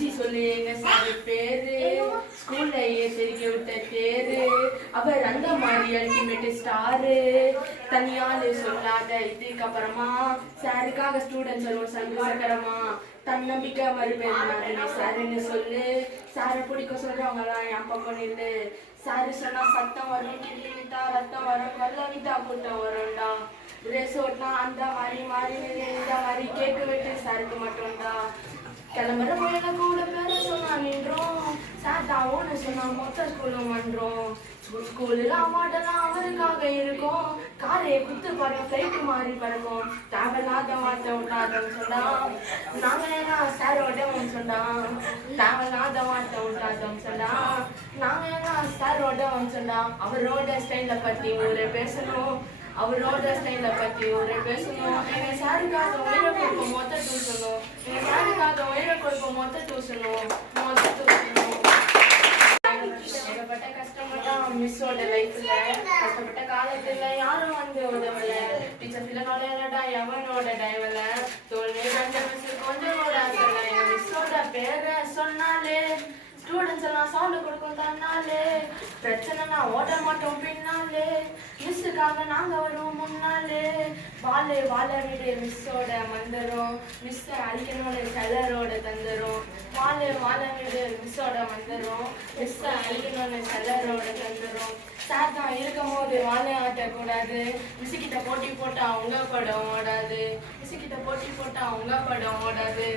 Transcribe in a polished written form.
மச்சி சொல்லு எங்க சார் பேரு ஸ்கூல்லையே தெரிக்க விட்ட பேரு அவர் அந்த மாதிரி அல்டிமேட் ஸ்டாரு தனியாலு சொல்லாத இதுக்கப்புறமா சாருக்காக ஸ்டூடெண்ட் சொல்லுவோம் சங்கு சக்கரமா தன்னம்பிக்கை மறுபேரு சாருன்னு சொல்லு சாரை பிடிக்க சொல்றவங்கலாம் என் பக்கம் நில்லு சாரு சொன்னா சத்தம் வரும் கிள்ளி விட்டா ரத்தம் வரும் கொல்ல விட்டா கூட்டம் வரும்டா ரேசோட்னா அந்த மாதிரி மாறி இந்த மாதிரி கேக்கு விட்டு சாருக்கு மட்டும்டா கிளம்புற முயல கூட பேர சொன்னா நின்றோம் சாட்டாவோன்னு சொன்னா மொத்த ஸ்கூலும் வந்துடும் ஸ்கூலில் அவார்டெல்லாம் அவருக்காக இருக்கும் காரையை குத்து பாருங்க ஃப்ளைட்டு மாறி பறக்கும் தேவையில்லாத வார்த்தை விட்டாதன்னு சொன்னா நாங்கள் எல்லாம் சாரோட சொன்னா தேவையில்லாத வார்த்தை விட்டாதன்னு சொன்னா நாங்கள் எல்லாம் சாரோட சொன்னா அவரோட ஸ்டைலை பற்றி ஒரு பேசணும் அவரோட ஸ்டைலை பற்றி ஒரு பேசணும் எங்க சாருக்காக உயிரை கொடுப்போம் மொத்த தூசணும் எங்க சாருக்காக உயிரை கொடுப்போம் மொத்த தூசணும் ஏகப்பட்ட கஷ்டப்பட்டான் மிஸ்ஸோட லைஃப்ல கஷ்டப்பட்ட காலத்துல யாரும் வந்து உதவல டீச்சர் பிள்ளைனோட எவனோட டைவல தோல்வி கண்ட மிஸ் கொஞ்சம் எங்க மிஸ்ஸோட பேரை சொன்னாலே ஸ்டூடெண்ட்ஸ் எல்லாம் சவுண்ட் கொடுக்கும் தன்னாலே பிரச்சனைனா ஓட மாட்டோம் பின்னாலே மிஸ்ஸுக்காக நாங்க வருவோம் முன்னாலே வாழை வாழ விடு மிஸ்ஸோட மந்திரம் மிஸ்ஸை அழிக்கணும்னு செல்லரோட தந்துரும் வாழை வாழ விடு மிஸ்ஸோட மந்திரம் மிஸ்ஸை அழிக்கணும்னு செல்லரோட தந்துரும் சார் தான் இருக்கும் போது வாழை ஆட்டக்கூடாது மிஸ்ஸுக்கிட்ட போட்டி போட்டா அவங்க படம் ஓடாது மிஸ்ஸுக்கிட்ட போட்டி போட்டா அவங்க படம் ஓடாது